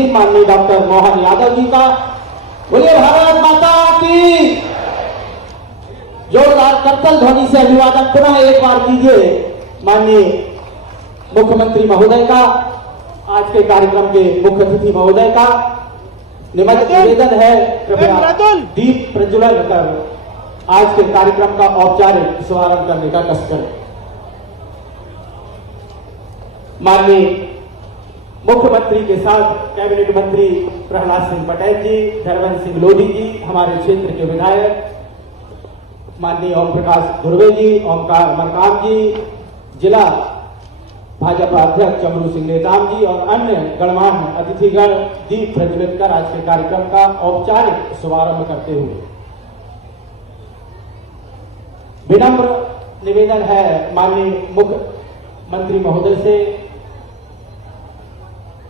अतिथि माननीय डॉक्टर मोहन यादव जी का। बोलिए भारत माता की। जोरदार करतल ध्वनि से अभिवादन पुनः एक बार कीजिए माननीय मुख्यमंत्री महोदय का, आज के कार्यक्रम के मुख्य अतिथि महोदय का। निवेदन है कृपया दीप प्रज्वलन कर आज के कार्यक्रम का औपचारिक शुभारंभ करने का कष्ट करें। माननीय मुख्यमंत्री के साथ कैबिनेट मंत्री प्रहलाद सिंह पटेल जी, धर्मेंद्र सिंह लोधी जी, हमारे क्षेत्र के विधायक माननीय ओम प्रकाश धुर्वे जी, ओमकार मरकाम जी, जिला भाजपा अध्यक्ष चमरू सिंह नेताम जी और अन्य गणमान्य अतिथिगण दीप प्रज्वलित कर आज के कार्यक्रम का औपचारिक शुभारंभ करते हुए विनम्र निवेदन है माननीय मुख्यमंत्री महोदय से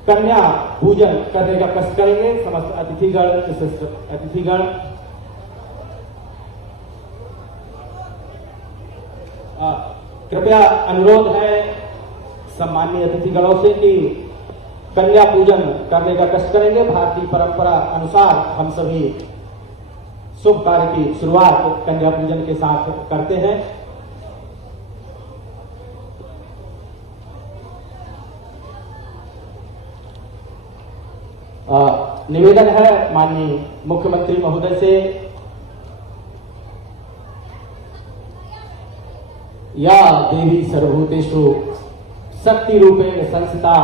कन्या पूजन करने का कष्ट करेंगे। समस्त अतिथिगण, विशिष्ट अतिथिगण, कृपया अनुरोध है सम्माननीय अतिथिगणों से कि कन्या पूजन करने का कष्ट करेंगे। भारतीय परंपरा अनुसार हम सभी शुभ कार्य की शुरुआत कन्या पूजन के साथ करते हैं। निवेदन है माननीय मुख्यमंत्री महोदय से या देवी सर्वभूतेषु शक्ति रूपेण संस्थिता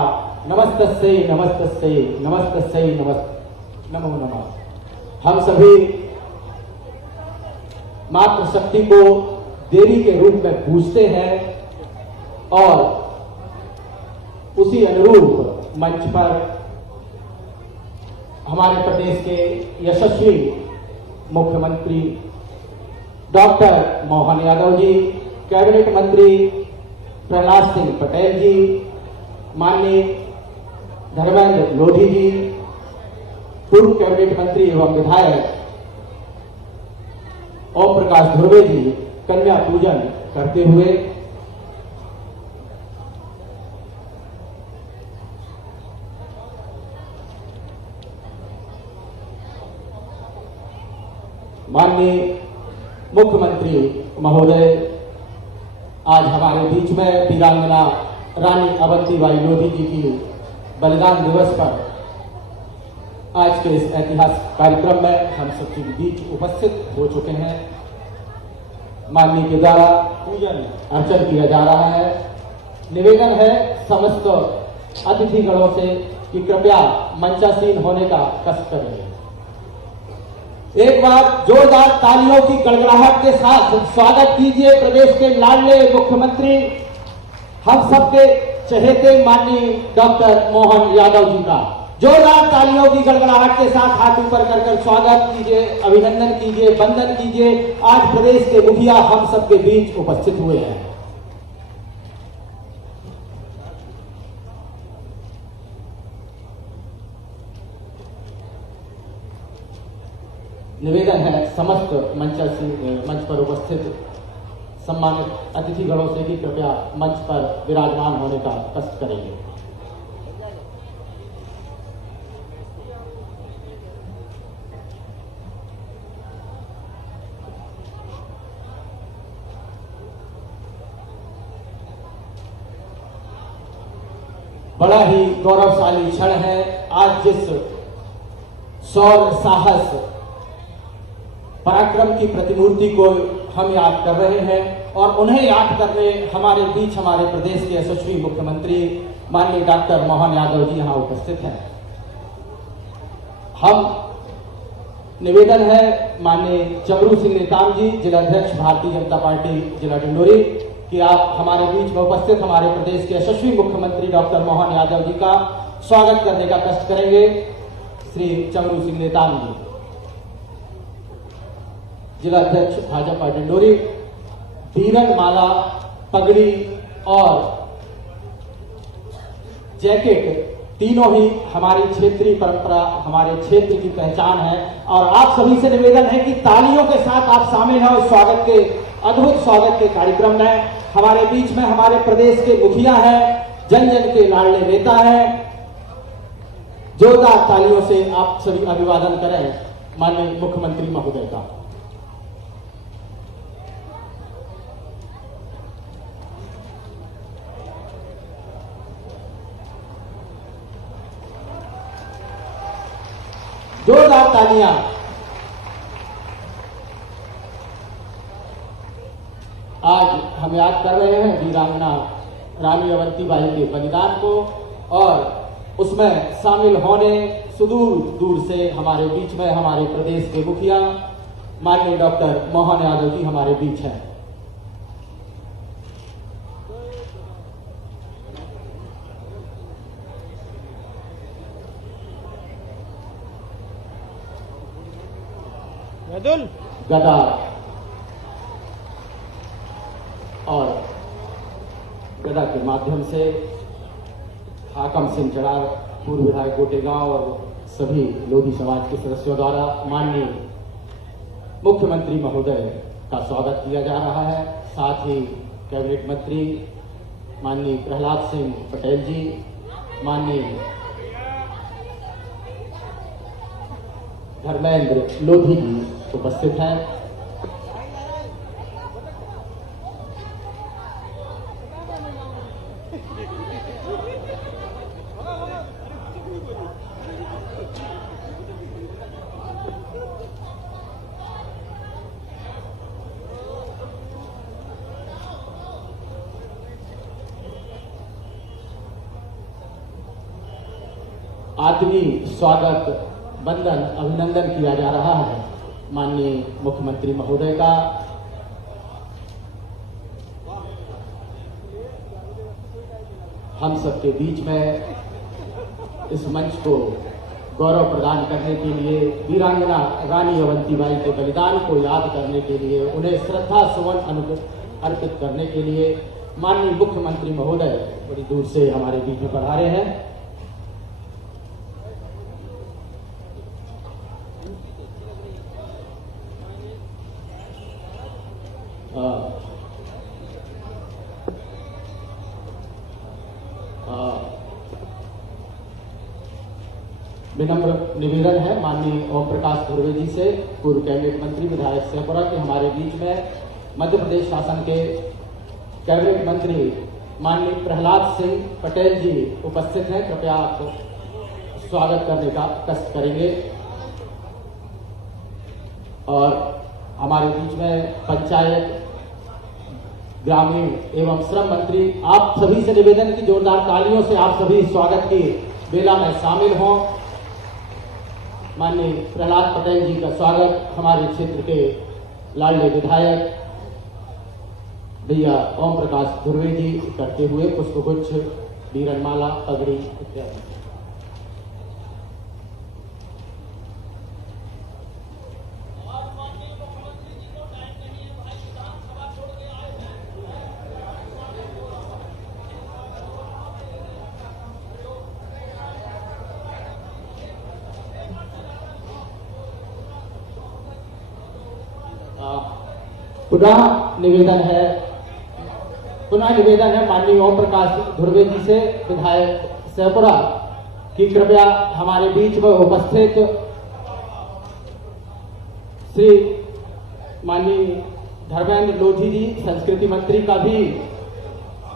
नमस्तस्यै नमस्तस्यै नमस्तस्यै नमो नमः। हम सभी मातृ शक्ति को देवी के रूप में पूजते हैं और उसी अनुरूप मंच पर हमारे प्रदेश के यशस्वी मुख्यमंत्री डॉक्टर मोहन यादव जी, कैबिनेट मंत्री प्रहलाद सिंह पटेल जी, माननीय धर्मेंद्र लोधी जी, पूर्व कैबिनेट मंत्री एवं विधायक ओम प्रकाश धुर्वे जी कन्या पूजन करते हुए माननीय मुख्यमंत्री महोदय आज हमारे बीच में वीरांगना रानी अवंतीबाई लोधी जी की बलिदान दिवस पर आज के इस ऐतिहासिक कार्यक्रम में हम सबके बीच उपस्थित हो चुके हैं। माननीय के द्वारा पूजन अर्चन किया जा रहा है। निवेदन है समस्त अतिथिगणों से कि कृपया मंचासीन होने का कष्ट करें। एक बार जोरदार तालियों की गड़गड़ाहट के साथ स्वागत कीजिए प्रदेश के लाडले मुख्यमंत्री, हम सबके चहेते माननीय डॉक्टर मोहन यादव जी का। जोरदार तालियों की गड़गड़ाहट के साथ हाथ ऊपर कर स्वागत कीजिए, अभिनंदन कीजिए, वंदन कीजिए। आज प्रदेश के मुखिया हम सबके बीच उपस्थित हुए हैं। निवेदन है समस्त मंच पर उपस्थित सम्मानित अतिथिगणों से कि कृपया मंच पर विराजमान होने का कष्ट करेंगे। बड़ा ही गौरवशाली क्षण है। आज जिस शौर्य, साहस, पराक्रम की प्रतिमूर्ति को हम याद कर रहे हैं और उन्हें याद करने हमारे बीच हमारे प्रदेश के यशस्वी मुख्यमंत्री माननीय डॉक्टर मोहन यादव जी यहां उपस्थित हैं। हम निवेदन है माननीय चमरू सिंह नेताम जी, जिलाध्यक्ष भारतीय जनता पार्टी जिला डिंडोरी, कि आप हमारे बीच में उपस्थित हमारे प्रदेश के यशस्वी मुख्यमंत्री डॉक्टर मोहन यादव जी का स्वागत करने का कष्ट करेंगे। श्री चमरू सिंह नेताम जी, जिलाध्यक्ष भाजपा डिंडोरी, बीरन माला, पगड़ी और जैकेट तीनों ही हमारी क्षेत्रीय परंपरा, हमारे क्षेत्र की पहचान है। और आप सभी से निवेदन है कि तालियों के साथ आप शामिल हैं उस स्वागत के, अद्भुत स्वागत के कार्यक्रम में। हमारे बीच में हमारे प्रदेश के मुखिया हैं, जन जन के लाडले नेता हैं, जोरदार तालियों से आप सभी अभिवादन करें माननीय मुख्यमंत्री महोदय का। जोरदार तालियां। आज हम याद कर रहे हैं वीरांगना रानी अवंतीबाई के बलिदान को, और उसमें शामिल होने सुदूर दूर से हमारे बीच में हमारे प्रदेश के मुखिया माननीय डॉक्टर मोहन यादव जी हमारे बीच हैं। गदा और गदा के माध्यम से हाकम सिंह चढ़ार, पूर्व विधायक गोटेगांव और सभी लोधी समाज के सदस्यों द्वारा माननीय मुख्यमंत्री महोदय का स्वागत किया जा रहा है। साथ ही कैबिनेट मंत्री माननीय प्रहलाद सिंह पटेल जी, माननीय धर्मेंद्र लोधी जी उपस्थित हैं। आत्मीय स्वागत, वंदन, अभिनंदन किया जा रहा है माननीय मुख्यमंत्री महोदय का। हम सबके बीच में इस मंच को गौरव प्रदान करने के लिए, वीरांगना रानी अवंतीबाई के बलिदान को याद करने के लिए, उन्हें श्रद्धा सुमन अर्पित करने के लिए माननीय मुख्यमंत्री महोदय बड़ी दूर से हमारे बीच में पधारे हैं। विनम्र निवेदन है माननीय ओम प्रकाश धुर्वे जी से, पूर्व कैबिनेट मंत्री विधायक सेपुरा के हमारे बीच में मध्य प्रदेश शासन के कैबिनेट मंत्री माननीय प्रहलाद सिंह पटेल जी उपस्थित हैं। कृपया आप स्वागत करने का कष्ट करेंगे। और हमारे बीच में पंचायत, ग्रामीण एवं श्रम मंत्री, आप सभी से निवेदन की जोरदार तालियों से आप सभी स्वागत की बेला में शामिल हों। माननीय प्रहलाद पटेल जी का स्वागत हमारे क्षेत्र के लाडले विधायक भैया ओम प्रकाश धुर्वे जी करते हुए पुष्पगुच्छ, वीरनमाला, पगड़ी इत्यादि। पुनः निवेदन है माननीय ओम प्रकाश धुर्वे जी से, विधायक सेपुरा, कि कृपया हमारे बीच में उपस्थित श्री माननीय धर्मेंद्र लोधी जी संस्कृति मंत्री का भी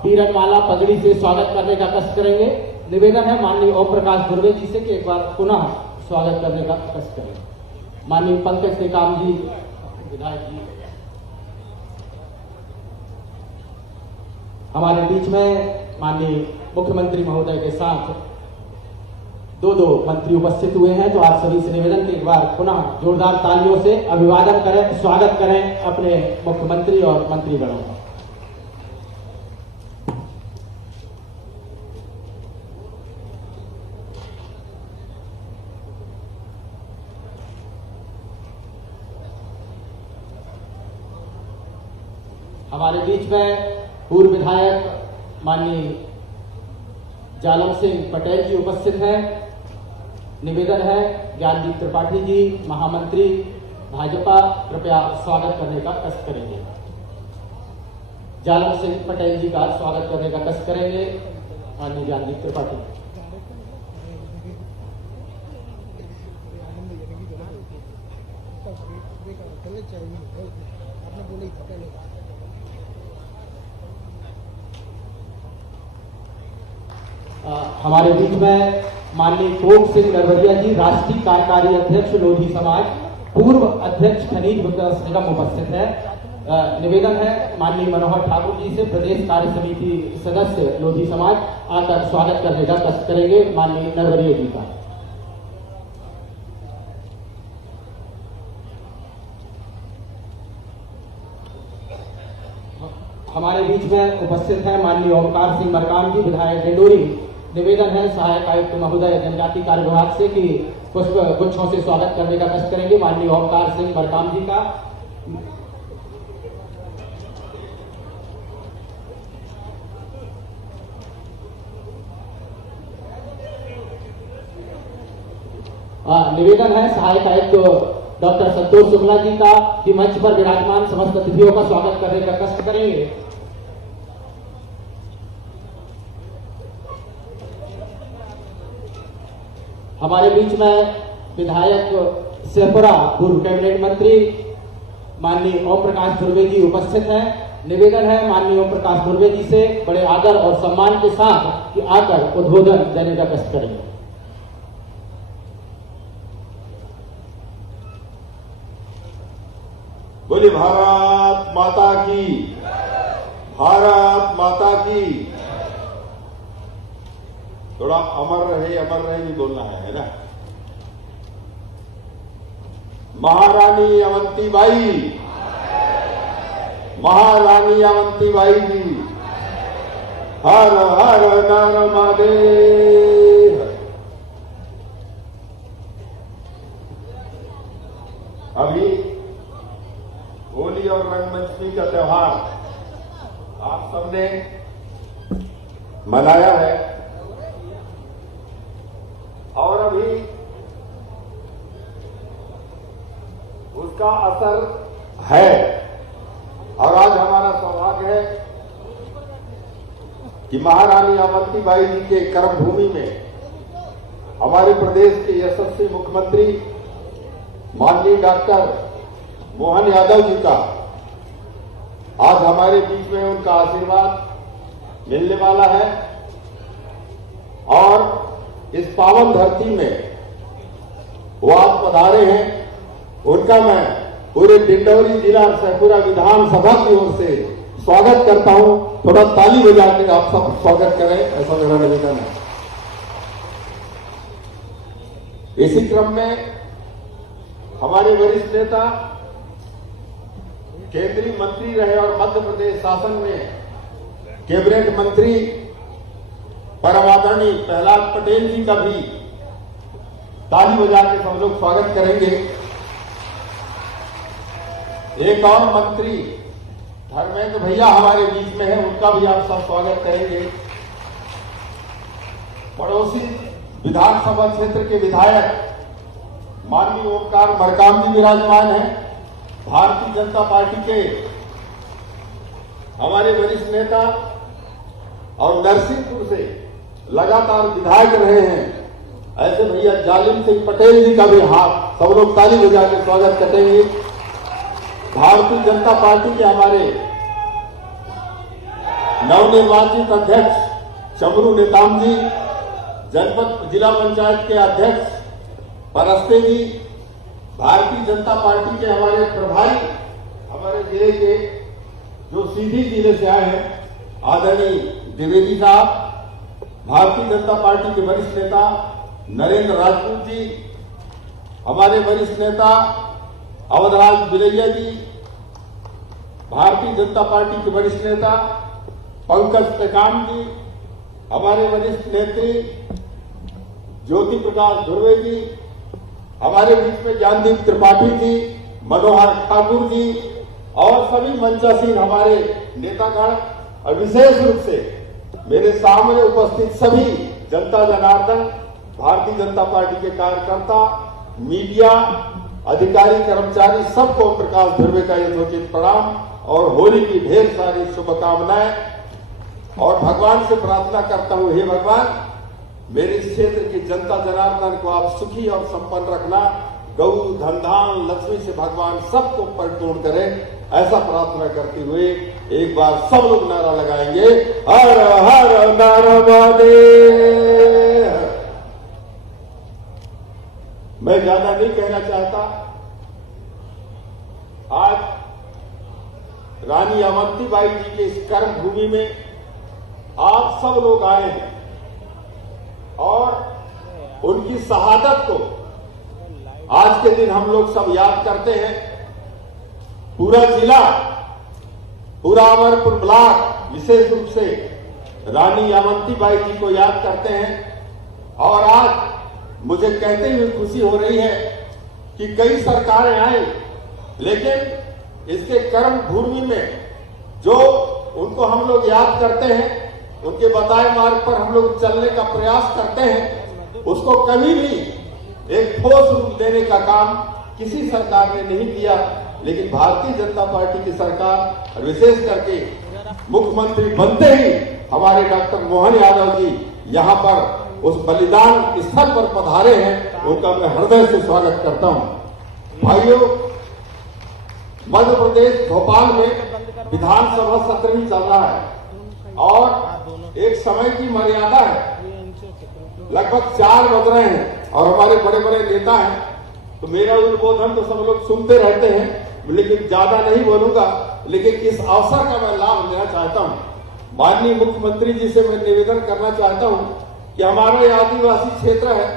वीरनमाला पगड़ी से स्वागत करने का कष्ट करेंगे। निवेदन है माननीय ओम प्रकाश धुर्वे जी से कि एक बार पुनः स्वागत करने का कष्ट करें। माननीय पंकज टेकाम जी विधायक जी हमारे बीच में माननीय मुख्यमंत्री महोदय के साथ दो मंत्री उपस्थित हुए हैं। तो आप सभी से निवेदन कि एक बार पुनः जोरदार तालियों से अभिवादन करें, स्वागत करें अपने मुख्यमंत्री और मंत्रीगणों का। हमारे बीच में पूर्व विधायक माननीय जालम सिंह पटेल जी उपस्थित हैं। निवेदन है ज्ञानदीप त्रिपाठी जी महामंत्री भाजपा, कृपया स्वागत करने का कष्ट करेंगे। जालम सिंह पटेल जी का स्वागत करने का कष्ट करेंगे माननीय ज्ञानदीप त्रिपाठी। बोले चाहिए, आपने बोले ही था पहले। हमारे बीच में माननीय कोक सिंह नरवरिया जी, राष्ट्रीय कार्यकारी अध्यक्ष लोधी समाज, पूर्व अध्यक्ष खनिज विकास निगम उपस्थित है। निवेदन है माननीय मनोहर ठाकुर जी से, प्रदेश कार्य समिति सदस्य लोधी समाज, आकर स्वागत करने का कष्ट करेंगे माननीय नरवरिया जी का। हमारे बीच में उपस्थित है माननीय ओमकार सिंह मरकाम जी, विधायक डिंडोरी। निवेदन है सहायक आयुक्त महोदय जनजाति कार्य विभाग से कि पुष्प गुच्छों से स्वागत करने का कष्ट करेंगे माननीय ओमकार सिंह मरकाम जी का। निवेदन है सहायक आयुक्त डॉक्टर संतोष शुक्ला जी का कि मंच पर विराजमान समस्त अतिथियों का स्वागत करने का कष्ट करेंगे। हमारे बीच में विधायक शेरपुरा, पूर्व कैबिनेट मंत्री माननीय ओम प्रकाश धुर्वे जी उपस्थित हैं। निवेदन है माननीय ओम प्रकाश धुर्वे जी से बड़े आदर और सम्मान के साथ कि आकर उद्बोधन देने का कष्ट करेंगे। बोले भारत माता की, भारत माता की। थोड़ा अमर रहे भी बोलना है ना। महारानी अवंतीबाई, महारानी अवंतीबाई जी, हर हर नर्मदे। अभी होली और रंगमंचमी का त्योहार आप सबने मनाया है और अभी उसका असर है। और आज हमारा सौभाग्य है कि महारानी अवंतीबाई जी के कर्मभूमि में हमारे प्रदेश के यशस्वी मुख्यमंत्री माननीय डॉक्टर मोहन यादव जी का आज हमारे बीच में उनका आशीर्वाद मिलने वाला है। और इस पावन धरती में वो आज पधारे हैं, उनका मैं पूरे डिंडौरी जिला शेखपुरा विधानसभा की ओर से स्वागत करता हूं। थोड़ा ताली बजा के आप सब स्वागत करें, ऐसा मेरा निवेदन है। इसी क्रम में हमारे वरिष्ठ नेता, केंद्रीय मंत्री रहे और मध्य प्रदेश शासन में कैबिनेट मंत्री परम आदरणीय प्रहलाद पटेल जी का भी ताली बजा के सब लोग स्वागत करेंगे। एक और मंत्री धर्मेंद्र भैया हमारे बीच में है, उनका भी आप सब स्वागत करेंगे। पड़ोसी विधानसभा क्षेत्र के विधायक माननीय ओमकार मरकाम जी विराजमान हैं। भारतीय जनता पार्टी के हमारे वरिष्ठ नेता और नरसिंहपुर से लगातार विधायक रहे हैं ऐसे भैया जालिम सिंह पटेल जी का भी हाथ सब लोग ताली बजा के स्वागत करेंगे। भारतीय जनता पार्टी के हमारे नवनिर्वाचित अध्यक्ष चमरू नेताम जी, जनपद जिला पंचायत के अध्यक्ष परस्ते जी, भारतीय जनता पार्टी के हमारे प्रभारी हमारे जिले के जो सीधी जिले से आए हैं आदरणीय द्विवेदी साहब, भारतीय जनता पार्टी के वरिष्ठ नेता नरेंद्र राजपूत जी, हमारे वरिष्ठ नेता अवधराज बिलैया जी, भारतीय जनता पार्टी के वरिष्ठ नेता पंकज टेकाम जी, हमारे वरिष्ठ नेत्री ज्योति प्रकाश धुर्वे जी, हमारे बीच में ज्ञानदीप त्रिपाठी जी, मनोहर ठाकुर जी और सभी मंचासीन हमारे नेतागण और विशेष रूप से मेरे सामने उपस्थित सभी जनता जनार्दन, भारतीय जनता पार्टी के कार्यकर्ता, मीडिया, अधिकारी, कर्मचारी, सबको प्रकाश धुर्वे का यथोचित प्रणाम और होली की ढेर सारी शुभकामनाएं। और भगवान से प्रार्थना करता हूं, हे भगवान मेरे इस क्षेत्र की जनता जनार्दन को आप सुखी और संपन्न रखना, गौ धनधान लक्ष्मी से भगवान सबको परिपूर्ण करे, ऐसा प्रार्थना करते हुए एक बार सब लोग नारा लगाएंगे, हर हर नर्मदे। मैं ज्यादा नहीं कहना चाहता। आज रानी अवंतीबाई जी के इस कर्म भूमि में आप सब लोग आए हैं और उनकी शहादत को आज के दिन हम लोग सब याद करते हैं। पूरा जिला, पूरा अमरपुर ब्लॉक विशेष रूप से रानी अवंतीबाई जी को याद करते हैं। और आज मुझे कहते हुए खुशी हो रही है कि कई सरकारें आई, लेकिन इसके कर्म भूमि में जो उनको हम लोग याद करते हैं, उनके बताए मार्ग पर हम लोग चलने का प्रयास करते हैं, उसको कभी भी एक ठोस रूप देने का काम किसी सरकार ने नहीं किया। लेकिन भारतीय जनता पार्टी की सरकार और विशेष करके मुख्यमंत्री बनते ही हमारे डॉक्टर मोहन यादव जी यहां पर उस बलिदान स्थल पर पधारे हैं, उनका मैं हृदय से स्वागत करता हूं। भाइयों, मध्य प्रदेश भोपाल में विधानसभा सत्र भी चल रहा है और एक समय की मर्यादा है, लगभग 4 बज रहे हैं और हमारे बड़े बड़े नेता हैं, तो मेरा उद्बोधन तो सब लोग सुनते रहते हैं, लेकिन ज्यादा नहीं बोलूंगा। लेकिन इस अवसर का मैं लाभ लेना चाहता हूं। माननीय मुख्यमंत्री जी से मैं निवेदन करना चाहता हूं कि हमारा ये आदिवासी क्षेत्र है,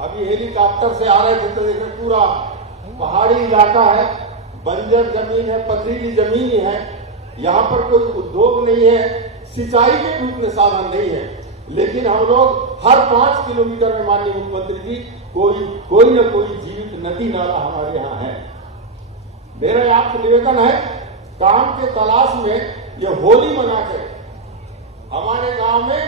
अभी हेलीकॉप्टर से आ रहे थे तो देख रहे पूरा पहाड़ी इलाका है, बंजर जमीन है, पथरीली जमीन है, यहाँ पर कोई उद्योग नहीं है, सिंचाई के रूप में साधन नहीं है। लेकिन हम लोग हर 5 किलोमीटर में माननीय मुख्यमंत्री जी कोई न कोई जीवित नदी नाला हमारे यहाँ है। मेरा आपसे निवेदन है, काम के तलाश में ये होली मना के हमारे गांव में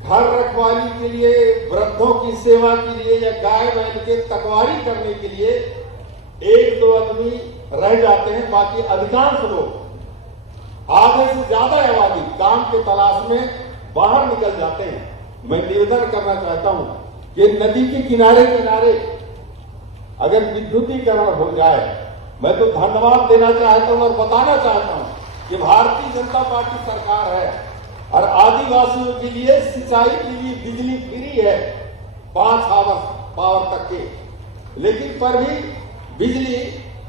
घर रखवाली के लिए, वृद्धों की सेवा के लिए या गाय बैल के तकवारी करने के लिए 1-2 आदमी रह जाते हैं, बाकी अधिकांश लोग, आधे से ज्यादा आबादी काम के तलाश में बाहर निकल जाते हैं। मैं निवेदन करना चाहता हूं कि नदी के किनारे किनारे अगर विद्युतीकरण हो जाए, मैं तो धन्यवाद देना चाहता हूं और बताना चाहता हूं कि भारतीय जनता पार्टी सरकार है और आदिवासियों के लिए सिंचाई के लिए बिजली फ्री है 5 आवर्स पावर तक के। लेकिन पर भी बिजली,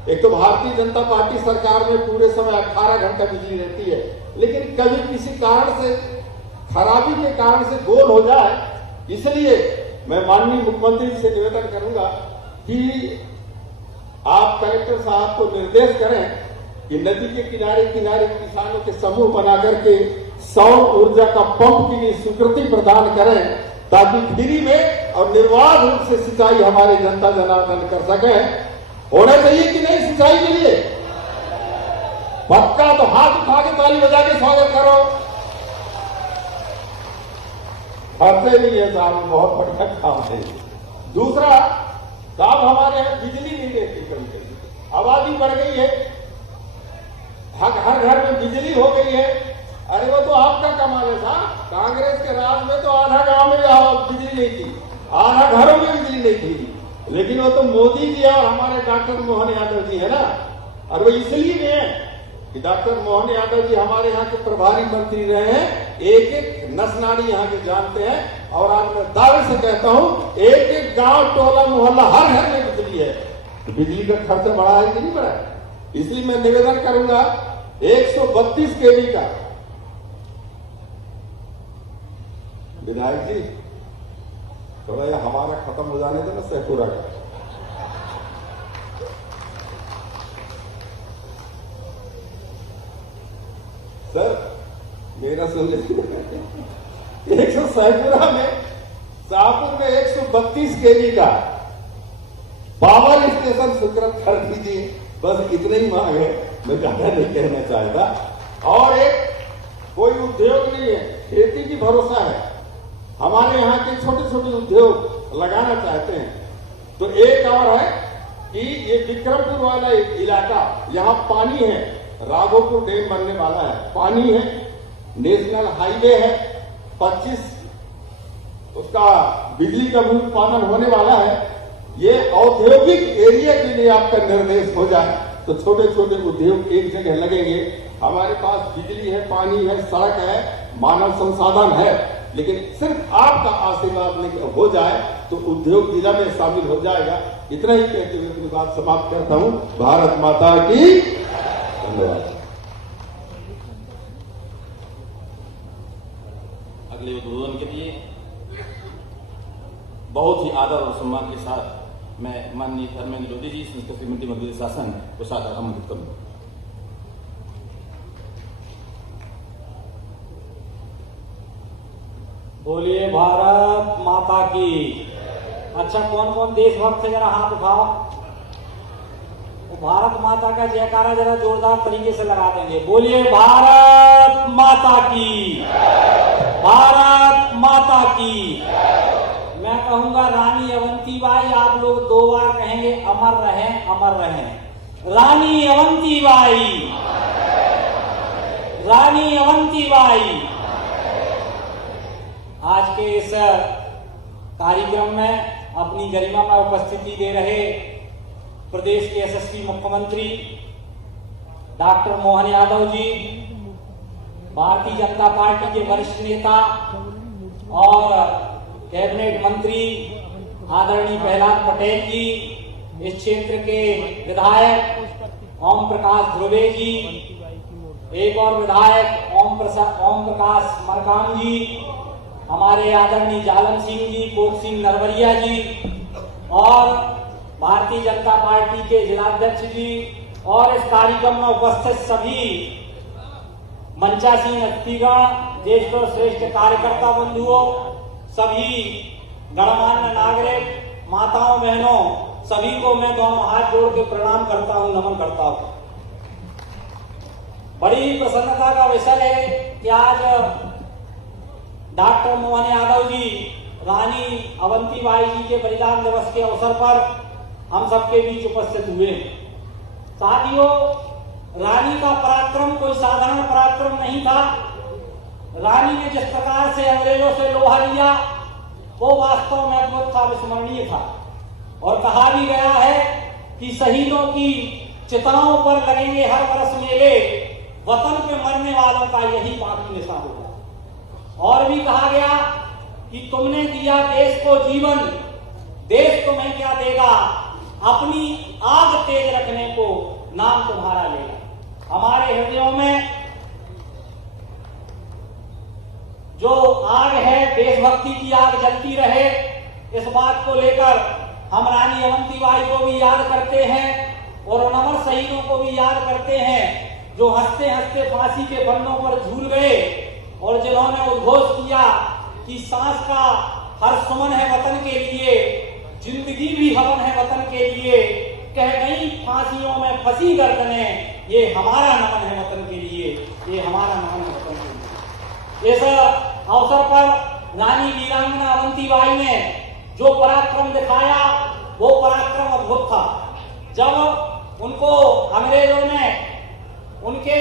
एक तो भारतीय जनता पार्टी सरकार में पूरे समय 18 घंटा बिजली रहती है, लेकिन कभी किसी कारण से, खराबी के कारण से गोल हो जाए, इसलिए मैं माननीय मुख्यमंत्री जी से निवेदन करूंगा कि आप कलेक्टर साहब को निर्देश करें कि नदी के किनारे किनारे किसानों के समूह बनाकर के सौर ऊर्जा का पंप के लिए स्वीकृति प्रदान करें, ताकि फ्री में और निर्बाध रूप से सिंचाई हमारे जनता जनार्दन कर सके। होना चाहिए कि नहीं सिंचाई के लिए? पक्का तो हाथ उठा के ताली बजा के स्वागत करो। हरते नहीं है साहब, बहुत बढ़िया काम है। दूसरा साहब, हमारे यहाँ बिजली नहीं रहती, कभी कभी आबादी बढ़ गई है, हर घर में बिजली हो गई है। अरे वो तो आपका कमाल है साहब, कांग्रेस के राज में तो आधा गांव में बिजली नहीं थी, आधा घरों में बिजली नहीं थी। लेकिन वो तो मोदी जी और हमारे डॉक्टर मोहन यादव जी है ना, और वो इसलिए नहीं है कि डॉक्टर मोहन यादव जी हमारे यहाँ के प्रभारी मंत्री रहे हैं, एक एक नस नाड़ी यहाँ के जानते हैं। और आज मैं दावे से कहता हूँ, एक एक गांव, टोला, मोहल्ला, हर घर में बिजली है। तो बिजली का खर्चा बढ़ा है कि नहीं बढ़ा है? इसलिए मैं निवेदन करूंगा 132 केवी का। विधायक जी थोड़ा यह हमारा खत्म हो जाने दो ना, सहपुरा का। सर मेरा सुन लीजिए, 100 सहपुरा में, शाहपुर में 132 केवी का पावर स्टेशन स्वीकृत कर दीजिए। बस इतने ही मांग है, मैं ज्यादा नहीं कहना चाहता। और एक कोई उद्योग नहीं है, खेती की भरोसा है। हमारे यहाँ के छोटे छोटे उद्योग लगाना चाहते हैं। तो एक और है कि ये विक्रमपुर वाला इलाका, यहाँ पानी है, राघोपुर डैम बनने वाला है, पानी है, नेशनल हाईवे है, 25 उसका बिजली का भी उत्पादन होने वाला है। ये औद्योगिक एरिया के लिए आपका निर्देश हो जाए तो छोटे छोटे उद्योग एक जगह लगेंगे। हमारे पास बिजली है, पानी है, सड़क है, मानव संसाधन है, लेकिन सिर्फ आपका आशीर्वाद हो जाए तो उद्योग जिला में शामिल हो जाएगा। इतना ही कहते हुए अपनी बात समाप्त करता हूं। भारत माता की धन्यवाद। अगले उद्बोधन के लिए बहुत ही आदर और सम्मान के साथ मैं माननीय धर्मेंद्र लोधी जी, संस्कृति मंत्री मध्य शासन को सादर आमंत्रित करूंगा। बोलिए भारत माता की। अच्छा, कौन कौन देशभक्त है जरा हाथ उठाओ। तो भारत माता का जयकारा जरा जोरदार तरीके से लगा देंगे। बोलिए भारत माता की, भारत माता की। मैं कहूंगा रानी अवंतीबाई, आप लोग 2 बार कहेंगे अमर रहें, अमर रहें। रानी अवंतीबाई, रानी अवंतीबाई। आज के इस कार्यक्रम में अपनी गरिमा में उपस्थिति दे रहे प्रदेश के यशस्वी मुख्यमंत्री डॉक्टर मोहन यादव जी, भारतीय जनता पार्टी के वरिष्ठ नेता और कैबिनेट मंत्री आदरणीय प्रहलाद पटेल जी, इस क्षेत्र के विधायक ओम प्रकाश ध्रुवे जी, एक और विधायक ओम प्रकाश मरकाम जी, हमारे आदरणीय जालम सिंह जी, कोक सिंह नरवरिया जी और भारतीय जनता पार्टी के जिलाध्यक्ष जी और इस कार्यक्रम में उपस्थित सभी मंचासीन अतिथिगण, ज्येष्ठ और श्रेष्ठ कार्यकर्ता बंधुओं, सभी गणमान्य नागरिक, माताओं बहनों, सभी को मैं दोनों हाथ जोड़ के प्रणाम करता हूं, नमन करता हूं। बड़ी प्रसन्नता का विषय है कि आज डॉक्टर मोहन यादव जी रानी अवंतीबाई जी के बलिदान दिवस के अवसर पर हम सबके बीच उपस्थित हुए। साथियों, रानी का पराक्रम कोई साधारण पराक्रम नहीं था। रानी ने जिस प्रकार से अंग्रेजों से लोहा लिया वो वास्तव में अद्भुत था, विस्मरणीय था। और कहा भी गया है कि शहीदों की चिताओं पर लगेंगे हर वर्ष मेले, वतन पे मरने वालों का यही बाकी निशान होगा। और भी कहा गया कि तुमने दिया देश को जीवन, देश तुम्हें क्या देगा, अपनी आग तेज रखने को नाम तुम्हारा लेगा। हमारे हृदयों में जो आग है, देशभक्ति की आग जलती रहे, इस बात को लेकर हम रानी अवंतीबाई को भी याद करते हैं और उन अमर शहीदों को भी याद करते हैं जो हंसते हंसते फांसी के फंदों पर झूल गए और जिन्होंने उद्घोष किया कि सांस का हर सुमन है वतन के लिए, जिंदगी भी हवन है वतन के लिए, कह गई फांसियों में फंसी गर्दनें, ये हमारा नमन है वतन के लिए, ये हमारा नमन है वतन के लिए। इस अवसर पर रानी वीरांगना अवंतीबाई ने जो पराक्रम दिखाया वो पराक्रम अद्भुत था। जब उनको अंग्रेजों ने उनके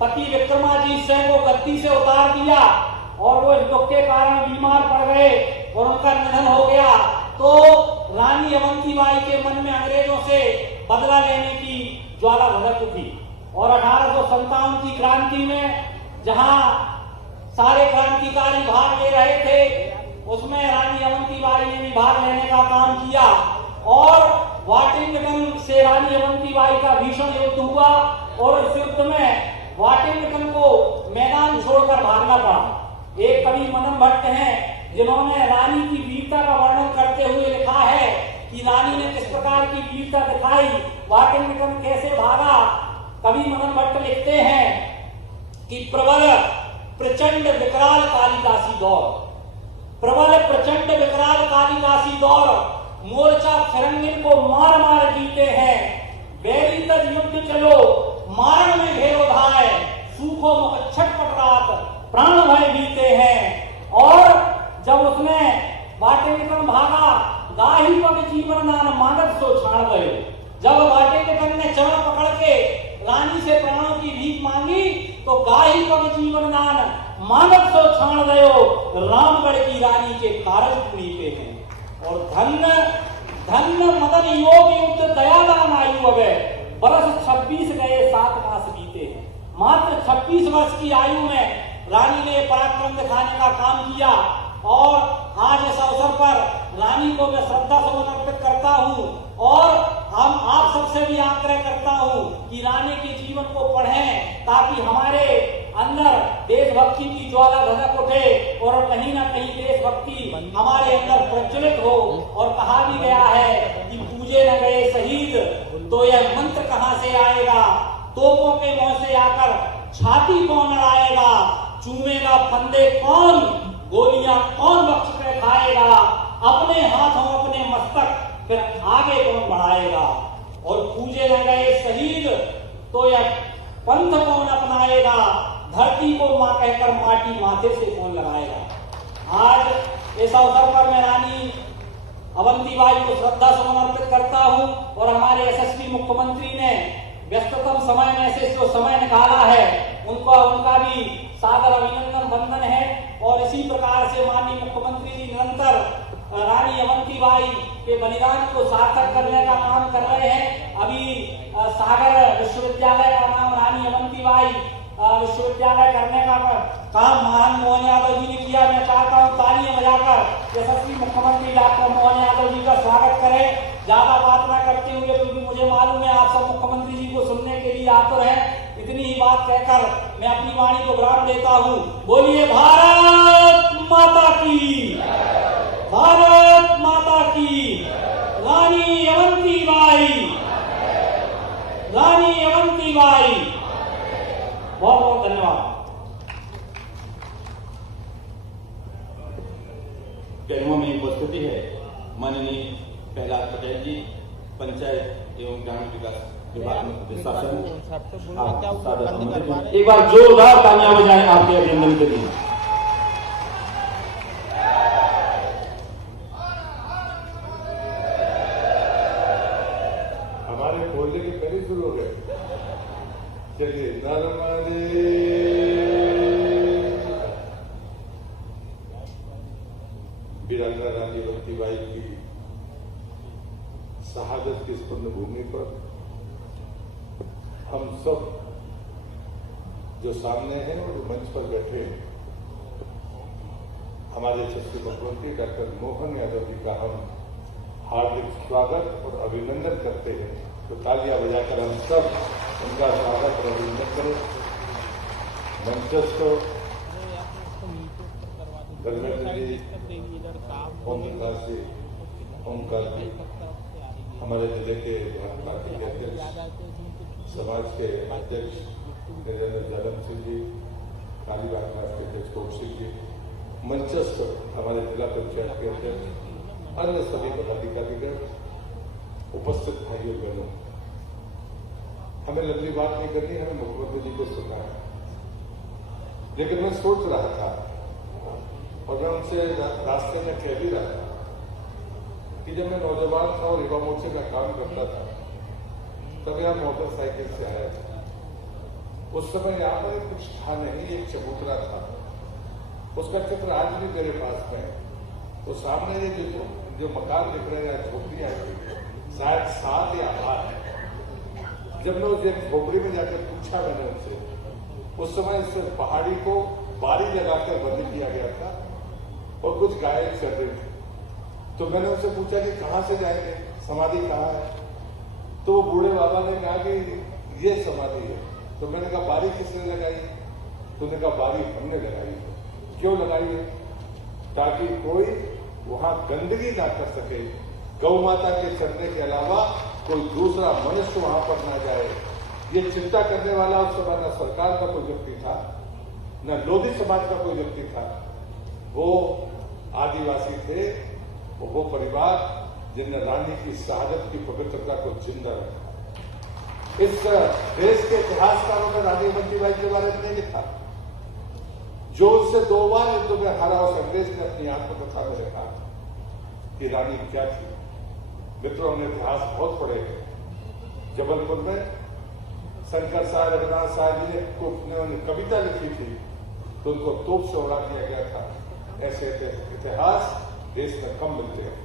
पति विक्रमाजीत सिंह को गद्दी से उतार दिया और वो इस दुख के कारण बीमार पड़ गए और उनका निधन हो गया, तो रानी अवंतीबाई के मन में अंग्रेजों से बदला लेने की ज्वाला भड़क उठी और 1857 की क्रांति में जहां सारे क्रांतिकारी भाग ले रहे थे, उसमें रानी अवंतीबाई ने भी भाग लेने का काम किया और वाटिंगटन से रानी अवंतीबाई का भीषण युद्ध हुआ और इस युद्ध में वाटिंगटन को मैदान छोड़कर भागना पड़ा। एक कवि मनन भट्ट हैं जिन्होंने रानी की वीरता का वर्णन करते हुए लिखा है कि रानी ने किस प्रकार की वीरता दिखाई, वाटिंगटन कैसे भागा। कवि मनन भट्ट लिखते हैं कि प्रबल प्रचंड विकराल कालिदासी दौर, प्रबल प्रचंड विकराल कालिदासी दौर, मोर्चा फिरंगिन को मार मार जीते हैं, बैरी तक युद्ध चलो मारण में घेरो धाय, सूखो मुख छटपट रात प्राण भय बीते हैं। और जब उसने वाटिंगटन भागा, गाही पग जीवन दान मानव सो छाड़ गए। जब वाटिंगटन ने चरण पकड़ के रानी से प्राणों की भीख मांगी तो गाही पग जीवन दान मानव सो छाड़ गयो, रामगढ़ की रानी के कारज पुरी पे हैं। और धन्य धन्य मदन योग युक्त दयादान आयु अवे बरस 26 गए 7 मास बीते हैं। मात्र 26 वर्ष की आयु में रानी ने पराक्रम दिखाने का काम किया और आज इस अवसर पर रानी को मैं श्रद्धा सुमन अर्पित करता हूं और हम आप सबसे भी आग्रह करता हूं कि रानी के जीवन को पढ़ें ताकि हमारे अंदर देशभक्ति की ज्वाला धधक उठे और कहीं ना कहीं देशभक्ति हमारे अंदर प्रज्वलित हो। और कहा भी गया है कि पूजे न गए शहीद तो यह मंत्र कहां से आएगा, तोपों के मुंह से आकर छाती कौन अड़ाएगा, चूमेगा फंदे कौन, गोलियां कौन वक्ष पे खाएगा, अपने हाथों अपने मस्तक फिर आगे कौन बढ़ाएगा। और पूजे न गए शहीद तो यह पंथ कौन अपनाएगा, धरती को मां कहकर माटी माथे से कौन लगाएगा। आज इस अवसर पर मैं रानी अवंतीबाई को श्रद्धा सुमन अर्पित करता हूं और हमारे यशस्वी मुख्यमंत्री ने व्यस्ततम समय में से जो समय निकाला है उनका भी सादर अभिनंदन वंदन है। और इसी प्रकार से माननीय मुख्यमंत्री जी निरंतर रानी अवंतीबाई के बलिदान को सार्थक करने का काम कर रहे हैं। अभी सागर विश्वविद्यालय का नाम रानी अवंतीबाई विश्वविद्यालय करने का काम महान मोहन यादव जी ने किया। मैं चाहता हूं तालियां बजाकर यशस्वी मुख्यमंत्री डॉक्टर मोहन यादव जी का स्वागत करें। ज्यादा बात न करते हुए क्योंकि मुझे मालूम है आप सब मुख्यमंत्री जी को सुनने के लिए आतुर हैं। इतनी ही बात कहकर मैं अपनी वाणी को विराम देता हूं। बोलिए भारत माता की, भारत माता की। रानी अवंतीबाई, रानी अवंतीबाई। बहुत बहुत धन्यवाद। कैमरों में उपस्थिति है माननीय प्रहलाद पटेल जी, पंचायत एवं ग्रामीण विकास विभाग में शासन। एक बार जोरदार तालियां बजाएं आपके अभिनंदन के लिए। हमारे बोलने के पहले शुरू हो गए। चलिए नर्मदे वीरांगना रानी अवंतीबाई की शहादत की स्पंद भूमि पर हम सब जो सामने हैं और मंच पर बैठे हैं, हमारे यशस्वी मुख्यमंत्री डॉक्टर मोहन यादव जी का हम हार्दिक स्वागत और अभिनंदन करते हैं। तो तालियां बजाकर हम सब उनका स्वागत और अभिनंदन करें। मंचस्थ धर्मेंद्र जी, ओमकार जी, हमारे जिले के पार्टी के अध्यक्ष, समाज के अध्यक्ष नरेंद्र जलम सिंह जी, कालीबाग क्लास के अध्यक्ष कौशिक जी, मंचस्थ हमारे जिला पंचायत के अध्यक्ष, अन्य सभी पदाधिकारीगण, उपस्थित भाइयों बहनों, हमें लंबी बात नहीं करनी, हमें मुख्यमंत्री जी को सुनना है। लेकिन मैं सोच रहा था और मैं उनसे रास्ते में कह भी रहा था कि जब मैं नौजवान था और युवा मोर्चे का काम करता था तब यहाँ मोटरसाइकिल से आया था। उस समय यहाँ पर कुछ था नहीं, एक चबूतरा था। उसका चित्र आज भी मेरे पास में है। तो सामने ये जो मकान दिख रहे हैं, झोपड़ियां शायद 7 या 8 है। जब मैं उस एक झोपड़ी में जाकर पूछा मैंने उनसे, उस समय इस पहाड़ी को बारी लगाकर बंद किया गया था और कुछ गाय चल रही थी। तो मैंने उनसे पूछा कि कहां से जाएंगे, समाधि कहाँ है? तो वो बूढ़े बाबा ने कहा कि ये समाधि है। तो मैंने कहा बारी किसने लगाई? तो उन्होंने कहा बारी हमने लगाई है। क्यों लगाई है? ताकि कोई वहां गंदगी ना कर सके, गौ माता के चरने के अलावा कोई दूसरा मनुष्य वहां पर ना जाए। ये चिंता करने वाला उस समय न सरकार का कोई व्यक्ति था, न लोधी समाज का कोई व्यक्ति था। वो आदिवासी थे, वो परिवार जिनने रानी की शहादत की पवित्रता को जिंदा रखा। इस देश के इतिहासकारों ने रानी अवंतीबाई के बारे में नहीं लिखा। जो उससे 2 बार युद्ध में हारा उस अंग्रेज ने अपनी आत्मकथा में लिखा कि रानी क्या थी। मित्रों, हमने इतिहास बहुत पढ़े हैं। जबलपुर में शंकर साहब रघुनाथ साहब जी ने कविता लिखी थी तो उनको तोप से उड़ा दिया गया था। ऐसे इतिहास देश में कम मिलते हैं।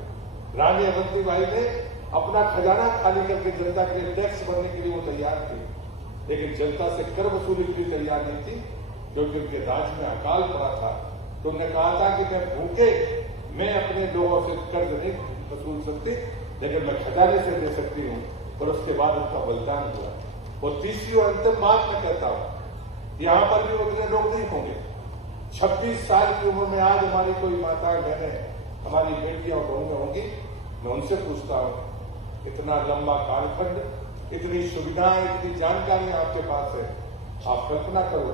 रानी अवंतीबाई ने अपना खजाना खाली करके जनता के लिए टैक्स भरने के लिए वो तैयार थे, लेकिन जनता से कर वसूली के लिए तैयार नहीं थी, क्योंकि उनके राज में अकाल पड़ा था। तो उन्होंने कहा था कि मैं भूखे मैं अपने लोगों से कर्ज नहीं वसूल सकती, लेकिन मैं खजाने से दे सकती हूँ। और उसके बाद उनका बलिदान हुआ। और तीसरी और अंतिम बात मैं कहता हूँ, यहाँ पर भी उतने लोग नहीं होंगे। 26 साल की उम्र में आज हमारी कोई माता बहनें, हमारी बेटियां और बहुएं होंगी, मैं उनसे पूछता हूँ, इतना लंबा कालखंड, इतनी सुविधाएं, इतनी जानकारी आपके पास है, आप कल्पना करो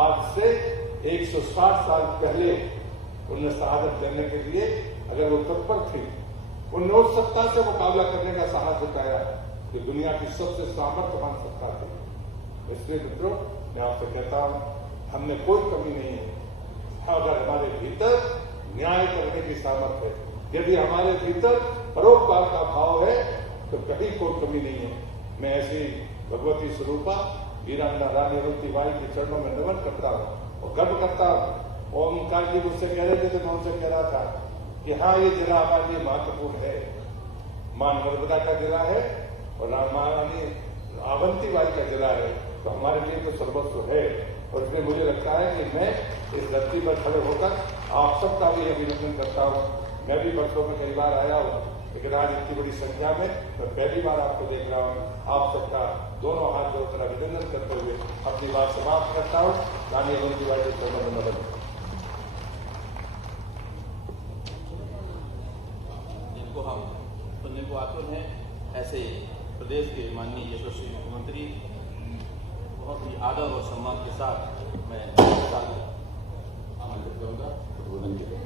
आज से 160 साल पहले उन्हें शहादत देने के लिए अगर वो तत्पर थी, उन्होंने उस सत्ता से मुकाबला करने का साहस जुटाया कि दुनिया की सबसे सामर्थ्यवान सत्ता थी। इसलिए मित्रों, मैं आपसे कहता हूं, हमने कोई कमी नहीं है अगर हमारे भीतर न्याय करने की सामर्थ्य है, यदि हमारे भीतर परोपकार का भाव है तो कहीं कोई कमी नहीं है। मैं ऐसी भगवती स्वरूपा वीरांगना रानी अवंतीबाई के चरणों में नमन करता हूँ और गर्व करता हूँ। ओमकार जी मुझसे कह रहे थे तो मैं उनसे कह रहा था कि हाँ, ये जिला हमारे लिए महत्वपूर्ण है। मां नर्मदा का जिला है और रानी अवंतीबाई का जिला है, तो हमारे लिए तो सर्वस्व है। और इसलिए मुझे लगता है कि मैं इस धरती पर खड़े होकर आप सबका भी अभिनंदन करता हूँ। मैं भी बरसों में कई बार आया हूँ, लेकिन आज इतनी बड़ी संख्या में मैं पहली बार आपको देख रहा हूँ। आप सबका दोनों हाथ जोड़कर अभिनंदन करते हुए अपनी बात समाप्त करता हूँ। रानी अवंतीबाई के चरणों में नमन। जिनको हम सुनने को आतुर हैं, ऐसे प्रदेश के माननीय यशस्वी मुख्यमंत्री, बहुत ही आदर और सम्मान के साथ मैं आमंत्रित करूंगा उद्बोधन के लिए।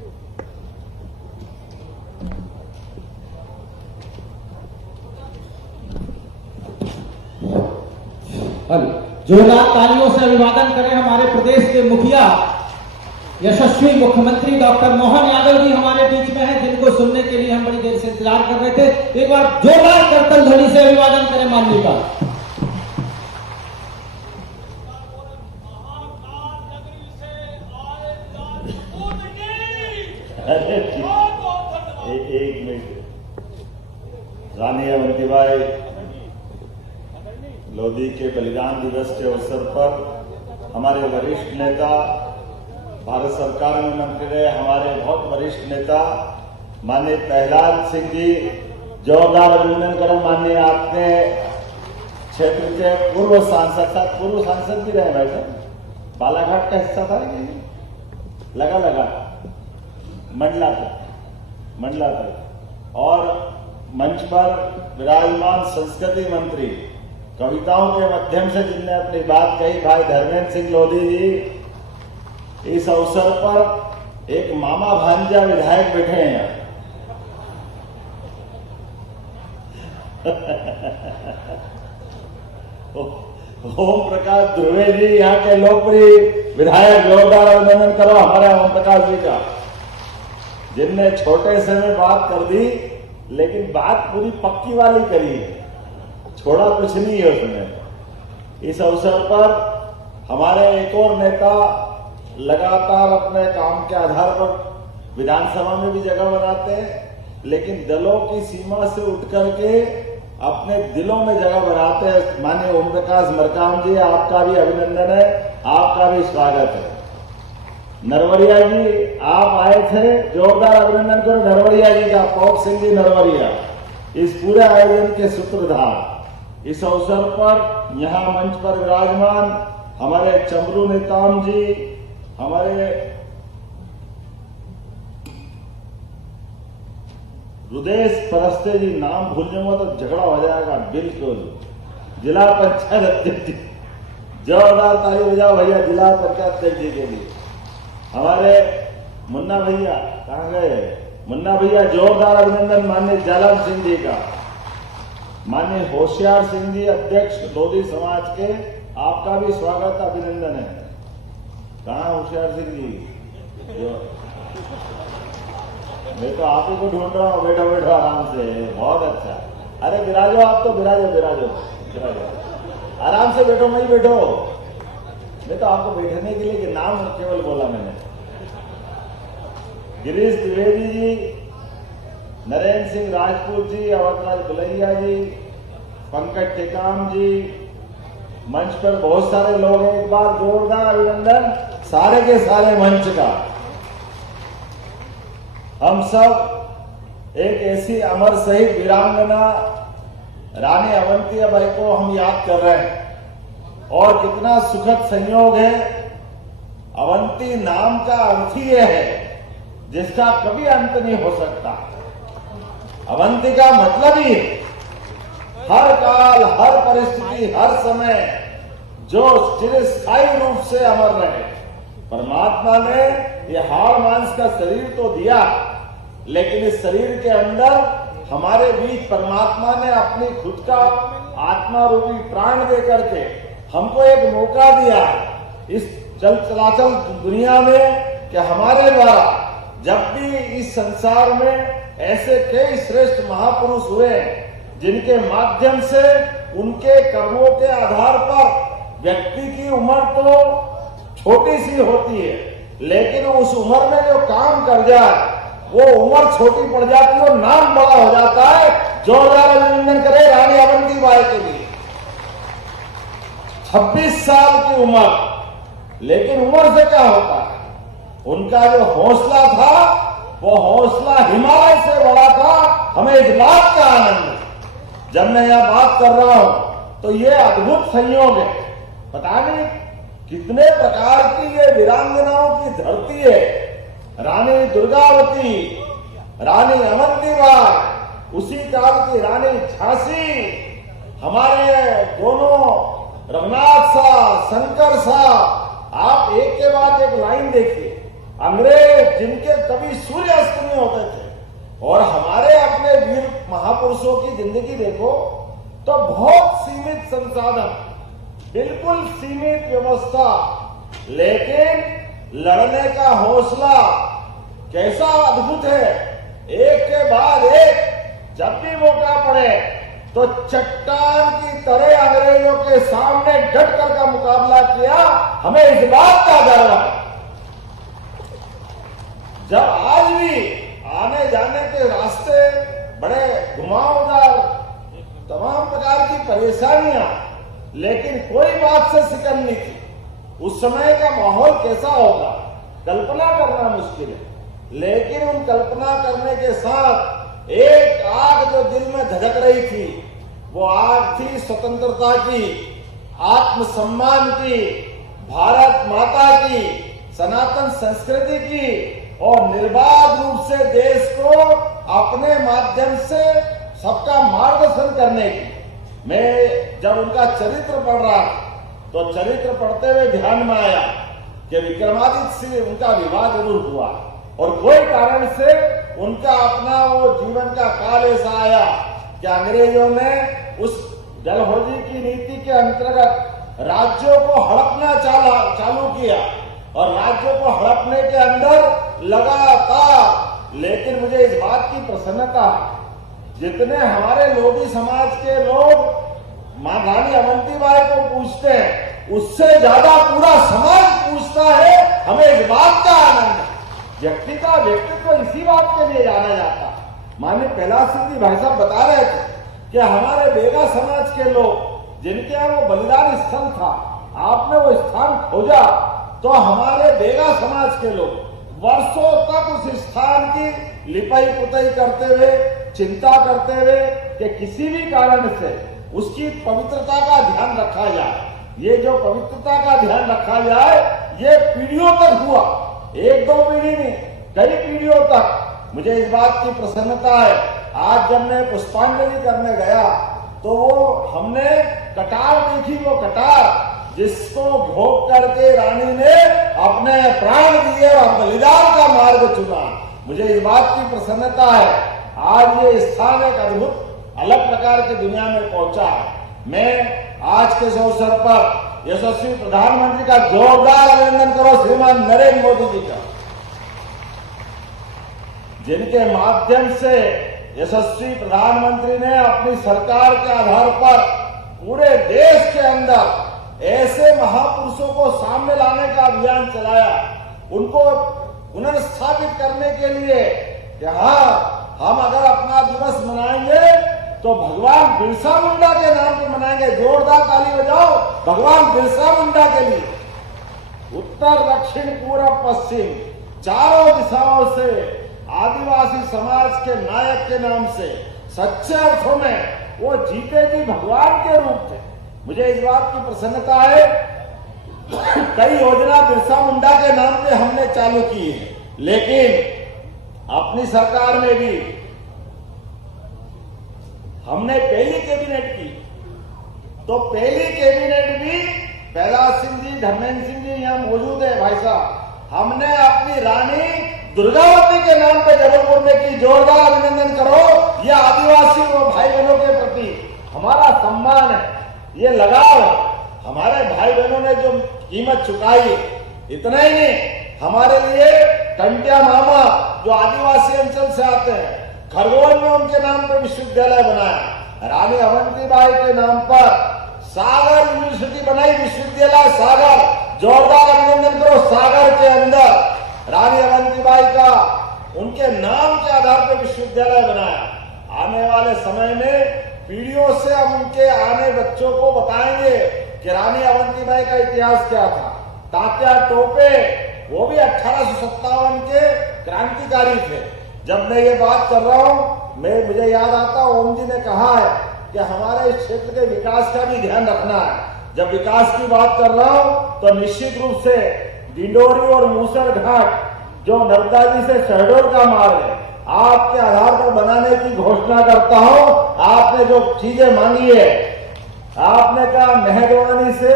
जोरदार तालियों से अभिवादन करें हमारे प्रदेश के मुखिया यशस्वी मुख्यमंत्री डॉक्टर मोहन यादव जी हमारे बीच में हैं, जिनको सुनने के लिए हम बड़ी देर से इंतजार कर रहे थे। एक बार जोरदार करतल ध्वनि से अभिवादन करें माननीय का। एक मिनट, रानी अवंतीबाई लोधी के बलिदान दिवस के अवसर पर हमारे वरिष्ठ नेता, भारत सरकार में मंत्री रहे हमारे बहुत वरिष्ठ नेता माननीय प्रहलाद सिंह जी, जोरदार अभिनंदन करें। माननीय आपने क्षेत्र के पूर्व सांसद भी रहे भाई साहब, बालाघाट का हिस्सा था कि लगा मंडला तक, और मंच पर विराजमान संस्कृति मंत्री, कविताओं के माध्यम से जिनने अपनी बात कही, भाई धर्मेंद्र सिंह लोधी जी, इस अवसर पर एक मामा भांजा विधायक बैठे हैं ओम प्रकाश ध्रुवे जी, यहाँ के लोकप्रिय विधायक, जोरदार अभिनंदन करो हमारे ओम प्रकाश जी का, जिनने छोटे से में बात कर दी, लेकिन बात पूरी पक्की वाली करी है, छोड़ा कुछ नहीं है उसने। इस अवसर पर हमारे एक और नेता लगातार अपने काम के आधार पर विधानसभा में भी जगह बनाते हैं, लेकिन दलों की सीमा से उठ करके अपने दिलों में जगह बनाते हैं। माननीय ओम प्रकाश मरकाम जी, आपका भी अभिनंदन है, आपका भी स्वागत है। नरवरिया जी, आप आए थे, जोरदार अभिनंदन करो नरवरिया जी का, पौप सिंह जी नरवरिया, इस पूरे आयोजन के सूत्रधार। इस अवसर पर यहाँ मंच पर विराजमान हमारे चमरू नेताम जी, हमारे रुदेश परस्ते जी, नाम भूल जाऊंगा तो झगड़ा हो जाएगा बिल्कुल, जिला पंचायत अध्यक्ष जी, जोरदार ताली बजाओ भैया जिला पंचायत अध्यक्ष जी के लिए। हमारे मुन्ना भैया कहाँ गए, मुन्ना भैया, जोरदार अभिनंदन माननीय जालम सिंह जी का। माननीय होशियार सिंह जी, अध्यक्ष लोधी समाज के, आपका भी स्वागत अभिनंदन है। कहाँ होशियार सिंह जी, मैं तो आप ही को ढूंढ रहा हूँ, बैठो बैठो आराम से, बहुत अच्छा। अरे विराजो, आप तो विराजो आराम से बैठो, मैं ही बैठो, मैं तो आपको बैठने के लिए नाम केवल बोला मैंने। गिरीश द्विवेदी जी, नरेंद्र सिंह राजपूत जी, अवधराज गुलैया जी, पंकज टेकाम जी, मंच पर बहुत सारे लोग हैं। एक बार जोरदार अभिनंदन सारे के सारे मंच का। हम सब एक ऐसी अमर शहीद वीरांगना रानी अवंतीबाई को हम याद कर रहे हैं और कितना सुखद संयोग है। अवंती नाम का अर्थ ही यह है जिसका कभी अंत नहीं हो सकता। अवंती का मतलब ही हर काल, हर परिस्थिति, हर समय जो चिरस्थायी रूप से अमर रहे। परमात्मा ने यह हाड़ मांस का शरीर तो दिया, लेकिन इस शरीर के अंदर हमारे बीच परमात्मा ने अपनी खुद का आत्मा रूपी प्राण दे करके हमको एक मौका दिया इस चलाचल दुनिया में कि हमारे द्वारा जब भी इस संसार में ऐसे कई श्रेष्ठ महापुरुष हुए जिनके माध्यम से उनके कर्मों के आधार पर व्यक्ति की उम्र तो छोटी सी होती है, लेकिन उस उम्र में जो काम कर जाए वो उम्र छोटी पड़ जाती है और नाम बड़ा हो जाता है। जोरदार अभिनंदन करें रानी अवंतीबाई के लिए। 26 साल की उम्र, लेकिन उम्र से क्या होता है? उनका जो हौसला था वो हौसला हिमालय से बड़ा था। हमें इस बात का आनंद है। जब मैं यह बात कर रहा हूं तो ये अद्भुत संयोग है। पता नहीं कितने प्रकार की ये वीरांगनाओं की धरती है। रानी दुर्गावती, रानी अवंतीबाई, उसी काल की रानी झांसी, हमारे दोनों रघुनाथ साहब, शंकर साहब। आप एक के बाद एक लाइन देखिए। अंग्रेज जिनके कभी सूर्य अस्त नहीं होते थे, और हमारे अपने वीर महापुरुषों की जिंदगी देखो तो बहुत सीमित संसाधन, बिल्कुल सीमित व्यवस्था, लेकिन लड़ने का हौसला कैसा अद्भुत है। एक के बाद एक जब भी मौका पड़े तो चट्टान की तरह अंग्रेजों के सामने डट कर का मुकाबला किया। हमें इस बात का गर्व है। जब आज भी आने जाने के रास्ते बड़े घुमावदार, तमाम प्रकार की परेशानियां, लेकिन कोई बात से सिकन नहीं थी। उस समय का माहौल कैसा होगा कल्पना करना मुश्किल है, लेकिन उन कल्पना करने के साथ एक आग जो दिल में धधक रही थी, वो आग थी स्वतंत्रता की, आत्मसम्मान की, भारत माता की, सनातन संस्कृति की, और निर्बाध रूप से देश को अपने माध्यम से सबका मार्गदर्शन करने की। मैं जब उनका चरित्र पढ़ रहा तो चरित्र पढ़ते हुए ध्यान में आया कि विक्रमादित्य से उनका विवाह जरूर हुआ, और कोई कारण से उनका अपना वो जीवन का काल ऐसा आया कि अंग्रेजों ने उस डलहौजी की नीति के अंतर्गत राज्यों को हड़पना चालू किया, और राज्यों को हड़पने के अंदर लगातार। लेकिन मुझे इस बात की प्रसन्नता है, जितने हमारे लोधी समाज के लोग मां रानी अवंतीबाई को पूछते हैं, उससे ज्यादा पूरा समाज पूछता है। हमें इस बात का आनंद है। व्यक्ति का व्यक्तित्व इसी बात के लिए जाना जाता। माननीय कैलाश सिंह जी भाई साहब बता रहे थे कि हमारे बेगा समाज के लोग जिनके यहाँ वो बलिदान स्थल था, आपने वो स्थान खोजा तो हमारे बेगा समाज के लोग वर्षों तक उस स्थान की लिपाई पुताई करते हुए, चिंता करते हुए कि किसी भी कारण से उसकी पवित्रता का ध्यान रखा जाए। ये जो पवित्रता का ध्यान रखा जाए, ये पीढ़ियों तक हुआ, एक दो पीढ़ी नहीं, कई पीढ़ियों तक। मुझे इस बात की प्रसन्नता है। आज जब मैं पुष्पांजलि करने गया तो वो हमने कटार देखी, वो कटार जिसको भोग करके रानी ने अपने प्राण दिए और बलिदान का मार्ग चुना। मुझे इस बात की प्रसन्नता है, आज ये स्थान एक अद्भुत अलग प्रकार की दुनिया में पहुंचा है। मैं आज के इस अवसर पर यशस्वी प्रधानमंत्री का जोरदार अभिनंदन करो श्रीमान नरेंद्र मोदी जी का, जिनके माध्यम से यशस्वी प्रधानमंत्री ने अपनी सरकार के आधार पर पूरे देश के अंदर ऐसे महापुरुषों को सामने लाने का अभियान चलाया, उनको पुनर्स्थापित करने के लिए। हाँ, हम अगर अपना दिवस मनाएंगे तो भगवान बिरसा मुंडा के नाम पे मनाएंगे। जोरदार ताली बजाओ भगवान बिरसा मुंडा के लिए। उत्तर दक्षिण पूर्व पश्चिम चारों दिशाओं से आदिवासी समाज के नायक के नाम से सच्चे अर्थों में वो जीते जी भगवान के रूप थे। मुझे इस बात की प्रसन्नता है, कई योजना बिरसा मुंडा के नाम पे हमने चालू की है, लेकिन अपनी सरकार में भी हमने पहली कैबिनेट की तो पहली कैबिनेट भी कैलाश सिंह जी, धर्मेंद्र सिंह जी यहाँ मौजूद है भाई साहब, हमने अपनी रानी दुर्गावती के नाम पे जबलपुर में की। जोरदार अभिनंदन करो। ये आदिवासी और भाई बहनों के प्रति हमारा सम्मान है, ये लगाव है। हमारे भाई बहनों ने जो कीमत चुकाई, इतना ही नहीं, हमारे लिए टंटिया मामा जो आदिवासी अंचल से आते हैं, खरगोन में उनके नाम पे विश्वविद्यालय बनाया। रानी अवंतीबाई के नाम पर सागर यूनिवर्सिटी बनाई, विश्वविद्यालय सागर। जोरदार अभिनंदन करो। सागर के अंदर रानी अवंतीबाई का उनके नाम के आधार पर विश्वविद्यालय बनाया। आने वाले समय में पीढ़ियों से हम उनके आने बच्चों को बताएंगे कि रानी अवंतीबाई का इतिहास क्या था। तात्या टोपे वो भी 1857 के क्रांतिकारी थे। जब मैं ये बात कर रहा हूं, मुझे याद आता ओम जी ने कहा है कि हमारे इस क्षेत्र के विकास का भी ध्यान रखना है। जब विकास की बात कर रहा हूं तो निश्चित रूप से डिंडोरी और मूसर घाट जो नर्मदा जी से शहडोल का मार्ग है, आपके आधार पर बनाने की घोषणा करता हूं। आपने जो चीजें मांगी है, आपने कहा मेहंदवानी से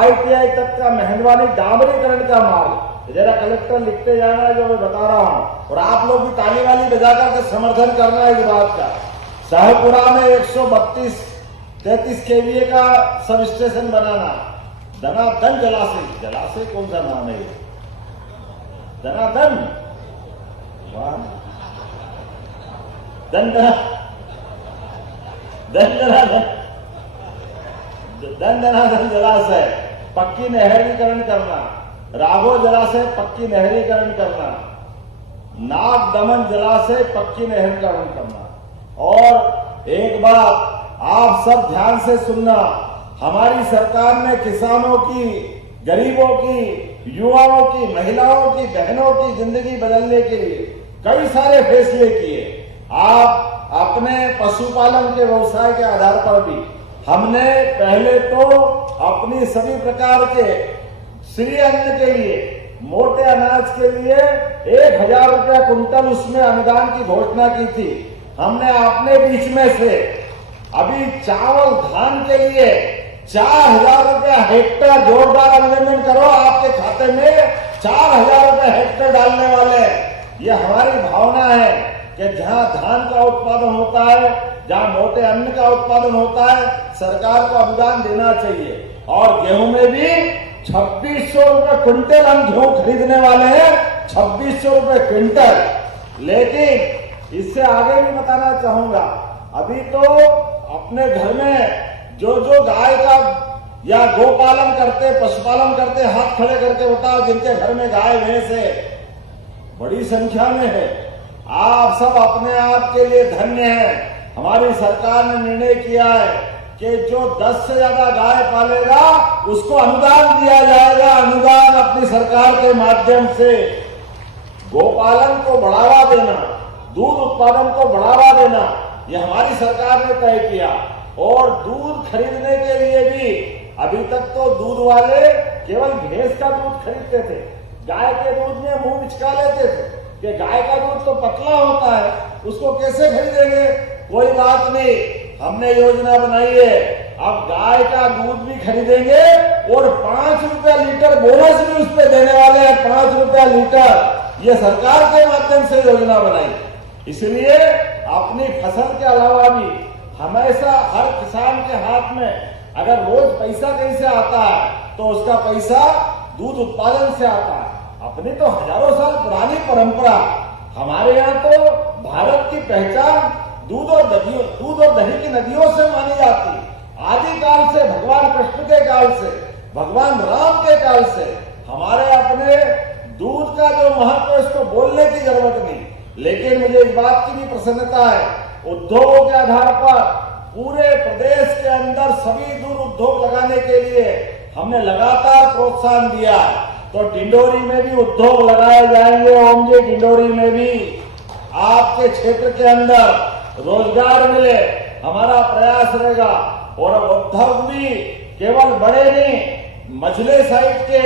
ITI तक का मेहंदवानी डामरीकरण का मार्ग, जरा कलेक्टर लिखते जाना है जो मैं बता रहा हूं, और आप लोग भी ताली वाली बजाकर के समर्थन करना है इस बात का। शाहपुरा में 132-33 KVA का सब स्टेशन बनाना। धनाधन जलाशय कौन सा नाम है? धनाधन धनाधन जलाशय पक्की नहरीकरण करना। राघो जलाशय पक्की नहरीकरण करना। नाग दमन जलाशय पक्की नहरीकरण करना। और एक बात आप सब ध्यान से सुनना, हमारी सरकार ने किसानों की, गरीबों की, युवाओं की, महिलाओं की, बहनों की जिंदगी बदलने के लिए कई सारे फैसले किए। आप अपने पशुपालन के व्यवसाय के आधार पर भी हमने पहले तो अपनी सभी प्रकार के श्री अन्न के लिए, मोटे अनाज के लिए 1000 रुपया कुंटल उसमें अनुदान की घोषणा की थी। हमने अपने बीच में से अभी चावल धान के लिए 4000 रुपया हेक्टेयर, जोरदार अभिनंदन करो, आपके खाते में 4000 रुपया हेक्टेयर डालने वाले हैं। ये हमारी भावना है कि जहां धान का उत्पादन होता है, जहां मोटे अन्न का उत्पादन होता है, सरकार को अनुदान देना चाहिए। और गेहूं में भी 2600 रुपये क्विंटल हम गेहूं खरीदने वाले हैं, 2600 रुपये क्विंटल। लेकिन इससे आगे भी बताना चाहूंगा, अभी तो अपने घर में जो गाय का या गोपालन करते, पशुपालन करते, हाथ खड़े करके बताओ जिनके घर में गाय भैंस है, बड़ी संख्या में है। आप सब अपने आप के लिए धन्य हैं। हमारी सरकार ने निर्णय किया है कि जो 10 से ज्यादा गाय पालेगा उसको अनुदान दिया जाएगा। अनुदान अपनी सरकार के माध्यम से गोपालन को बढ़ावा देना, दूध उत्पादन को बढ़ावा देना, ये हमारी सरकार ने तय किया। और दूध खरीदने के लिए भी अभी तक तो दूध वाले केवल भैंस का दूध खरीदते थे, गाय के दूध में मुंह बिचका लेते थे कि गाय का दूध तो पतला होता है, उसको कैसे खरीदेंगे। कोई बात नहीं, हमने योजना बनाई है, अब गाय का दूध भी खरीदेंगे और 5 रुपया लीटर बोनस भी उस पर देने वाले हैं। 5 रुपया लीटर, ये सरकार के माध्यम से योजना बनाई। इसलिए अपनी फसल के अलावा भी हमेशा हर किसान के हाथ में अगर रोज पैसा कहीं से आता है तो उसका पैसा दूध उत्पादन से आता है। अपनी तो हजारों साल पुरानी परंपरा, हमारे यहाँ तो भारत की पहचान दूध और दही की नदियों से मानी जाती है। आदिकाल से, भगवान कृष्ण के काल से, भगवान राम के काल से हमारे अपने दूध का जो महत्व है, इसको बोलने की जरूरत नहीं। लेकिन मुझे इस बात की भी प्रसन्नता है, उद्योगों के आधार पर पूरे प्रदेश के अंदर सभी दूर उद्योग लगाने के लिए हमने लगातार प्रोत्साहन दिया। तो डिंडोरी में भी उद्योग लगाए जाएंगे। ओम जी, डिंडोरी में भी आपके क्षेत्र के अंदर रोजगार मिले, हमारा प्रयास रहेगा। और उद्योग भी केवल बड़े नहीं, मझले साइड के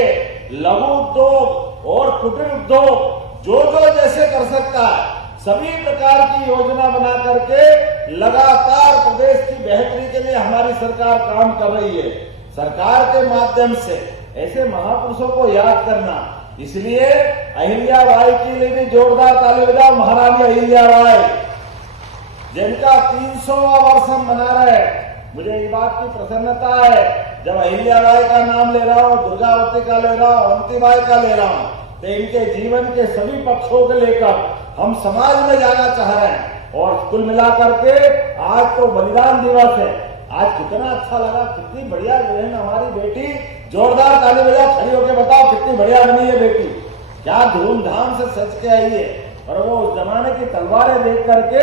लघु उद्योग और कुटीर उद्योग जो जैसे कर सकता है, सभी प्रकार की योजना बना करके लगातार प्रदेश की बेहतरी के लिए हमारी सरकार काम कर रही है। सरकार के माध्यम से ऐसे महापुरुषों को याद करना, इसलिए अहिल्याबाई के लिए भी जोरदार ताली बजाओ। महारानी अहिल्याबाई जिनका 300वां वर्ष हम मना रहे हैं, मुझे इस बात की प्रसन्नता है जब अहिल्याबाई का नाम ले रहा हूं, दुर्गावती का ले रहा हूं, अवंतीबाई का ले रहा हूं, तो इनके जीवन के सभी पक्षों को लेकर हम समाज में जाना चाह रहे हैं। और कुल मिलाकर के आज तो बलिदान दिवस है। आज कितना अच्छा लगा, कितनी बढ़िया बहन हमारी बेटी, जोरदार ताली बजाओ, खड़ी होकर बताओ कितनी बढ़िया बनी है बेटी, क्या धूमधाम से सज के आई है। और वो उस जमाने की तलवारें देख करके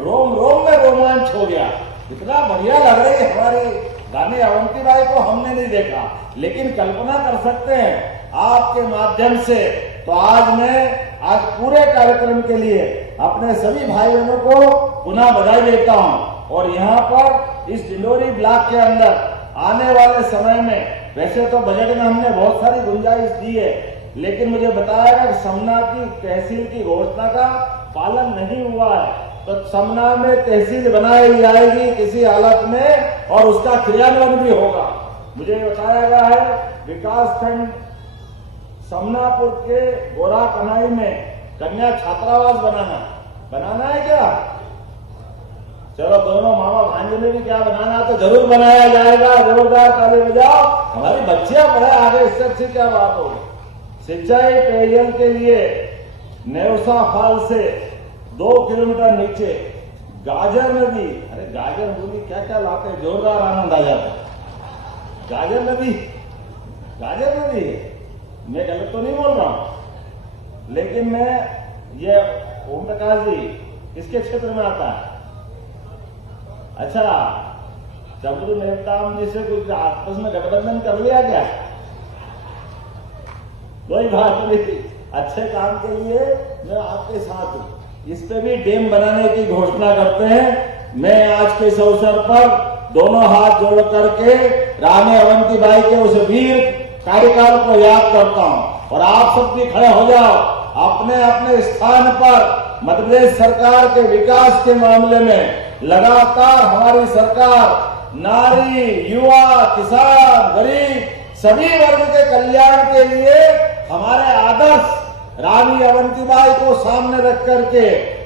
रोम रोम में रोमांच हो गया, कितना बढ़िया लग रही है हमारी रानी अवंतीबाई को हमने नहीं देखा, लेकिन कल्पना कर सकते हैं आपके माध्यम से। तो आज पूरे कार्यक्रम के लिए अपने सभी भाई बहनों को पुनः बधाई देता हूं। और यहाँ पर इस डिंडोरी ब्लॉक के अंदर आने वाले समय में, वैसे तो बजट में हमने बहुत सारी गुंजाइश दी है, लेकिन मुझे बताया गया कि समना की तहसील की घोषणा का पालन नहीं हुआ है, तो समना में तहसील बनाई जाएगी किसी हालत में और उसका क्रियान्वयन भी होगा। मुझे बताया गया है विकास खंड समनापुर के गोरा कनाई में कन्या छात्रावास बनाना है क्या? चलो दोनों मामा भांजे में भी क्या बनाना तो जरूर बनाया जाएगा। जोरदार ताली बजाओ, हमारी बच्चियां पढ़े आगे, इससे अच्छी क्या बात होगी। सिंचाई पेयजल के लिए नेवसा फाल से 2 किलोमीटर नीचे गाजर नदी, अरे गाजर नदी क्या क्या लाते, जोरदार आनंद आ जाता है। गाजर नदी मैं गलत तो नहीं बोल रहा हूं, लेकिन मैं ये ओम प्रकाश जी किसके क्षेत्र में आता है? अच्छा, चंद्र नेताम जी से कुछ आपस में गठबंधन कर लिया क्या? कोई बात नहीं, अच्छे काम के लिए मैं आपके साथ हूं। इस पे भी डैम बनाने की घोषणा करते हैं। मैं आज के इस अवसर पर दोनों हाथ जोड़ करके रानी अवंतीबाई के उस वीर कार्यकाल को याद करता हूं। और आप सब भी खड़े हो जाओ अपने अपने स्थान पर। मध्य प्रदेश सरकार के विकास के मामले में लगातार हमारी सरकार नारी, युवा, किसान, गरीब सभी वर्ग के कल्याण के लिए हमारे आदर्श रानी अवंतीबाई को सामने रख करके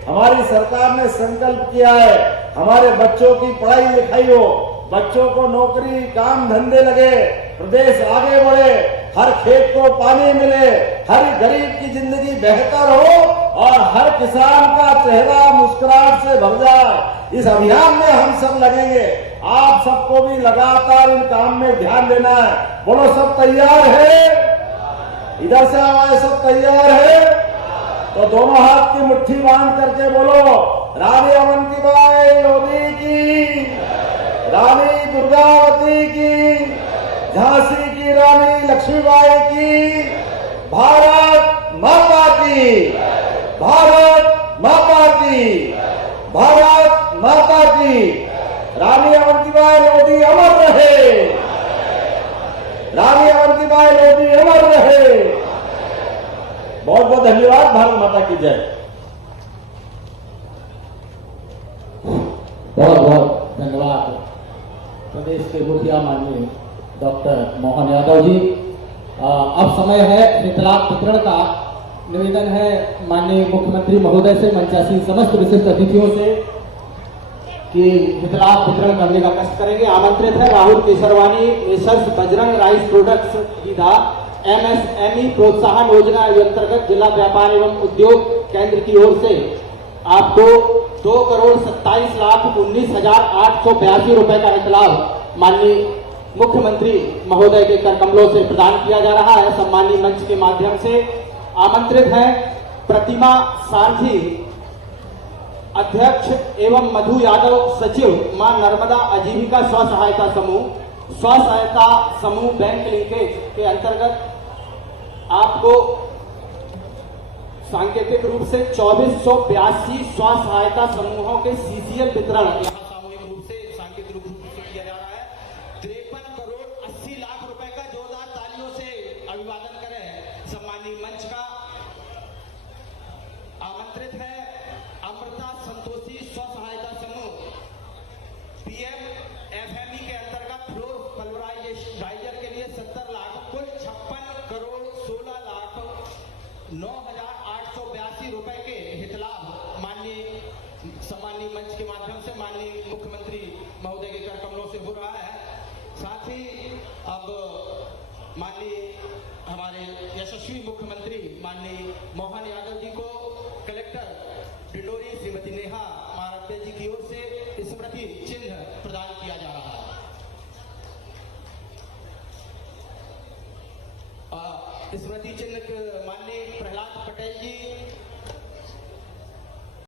हमारी सरकार ने संकल्प किया है हमारे बच्चों की पढ़ाई लिखाई हो, बच्चों को नौकरी काम धंधे लगे, प्रदेश आगे बढ़े, हर खेत को पानी मिले, हर गरीब की जिंदगी बेहतर हो और हर किसान का चेहरा मुस्कुराहट से भर जाए। इस अभियान में हम सब लगेंगे। आप सबको भी लगातार इन काम में ध्यान देना है। बोलो, सब तैयार है? इधर से आवाज, सब तैयार है? तो दोनों हाथ की मुट्ठी बांध करके बोलो, रानी अवंतीबाई लोधी की, रानी दुर्गावती की, झांसी की रानी लक्ष्मीबाई की, भारत माता की, भारत माता की, भारत माता की। रानी अवंतीबाई लोधी अमर रहे, रानी अवंतीबाई लोधी अमर रहे। बहुत बहुत धन्यवाद। भारत माता की जय। बहुत बहुत धन्यवाद प्रदेश के मुखिया माननीय डॉक्टर मोहन यादव जी। अब समय है हितलाभ वितरण का। निवेदन है माननीय मुख्यमंत्री महोदय से, मंचासीन समस्त विशिष्ट अतिथियों से कि हितलाभ वितरण करने का कष्ट करेंगे। आमंत्रित है Rahul Kesarwani, messrs Bajrang rice products विधा MSME प्रोत्साहन योजना के अंतर्गत जिला व्यापार एवं उद्योग केंद्र की ओर से आपको 2,27,19,882 रुपए का हितलाभ माननीय मुख्यमंत्री महोदय के कर कमलों से प्रदान किया जा रहा है। सम्मानीय मंच के माध्यम से आमंत्रित हैं प्रतिमा सारथी अध्यक्ष एवं मधु यादव सचिव मां नर्मदा आजीविका स्व सहायता समूह बैंक लिंकेज के अंतर्गत आपको सांकेतिक रूप से 2482 स्व सहायता समूहों के सीसीएल वितरण यहाँ सामूहिक रूप से सांकेतिक रूप से किया जा रहा है। 53 करोड़ 80 लाख रुपए का जोरदार तालियों से अभिवादन करें। सम्मानीय मंच का आमंत्रित है अमृता संतोषी स्व सहायता समूह पीएम एफएमई के अंतर्गत फ्लोर पल्वराइजर के लिए 70 लाख, कुल 56 करोड़ 16 लाख 9,882 रुपए के हितलाभ माननीय सम्मानीय मंच के माध्यम से माननीय मुख्यमंत्री महोदय के कर कमलों से हो रहा है। साथ ही अब माननीय हमारे यशस्वी मुख्यमंत्री माननीय मोहन यादव जी को कलेक्टर डिंडोरी श्रीमती नेहा महारत्य जी की ओर से स्मृति चिन्ह प्रदान किया जा रहा है। स्मृति चिन्ह माननीय